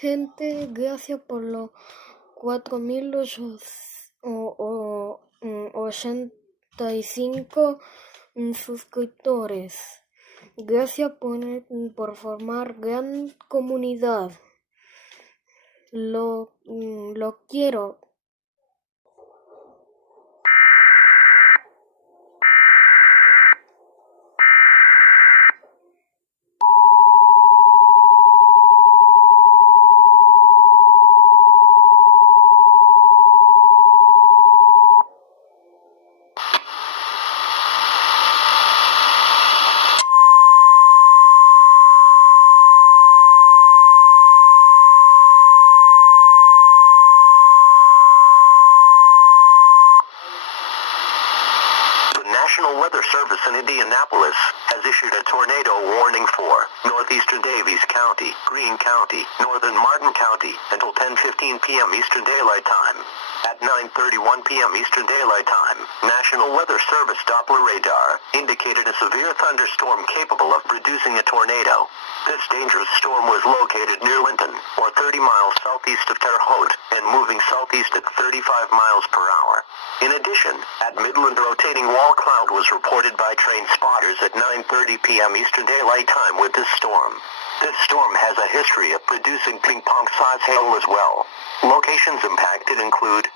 Gente, gracias por los 4.085 suscriptores. Gracias por formar gran comunidad. Lo quiero. National Weather Service in Indianapolis has issued a tornado warning for northeastern Davies County, Greene County, northern Martin County until 10:15 p.m. Eastern Daylight Time. At 9:31 p.m. Eastern Daylight Time, National Weather Service Doppler radar indicated a severe thunderstorm capable of producing a tornado. This dangerous storm was located near Linton, or 30 miles southeast of Terre Haute, and moving southeast at 35 miles per hour. In addition, at Midland, a rotating wall cloud was reported by train spotters at 9:30 p.m. Eastern Daylight Time with this storm. This storm has a history of producing ping-pong-sized hail as well. Locations impacted include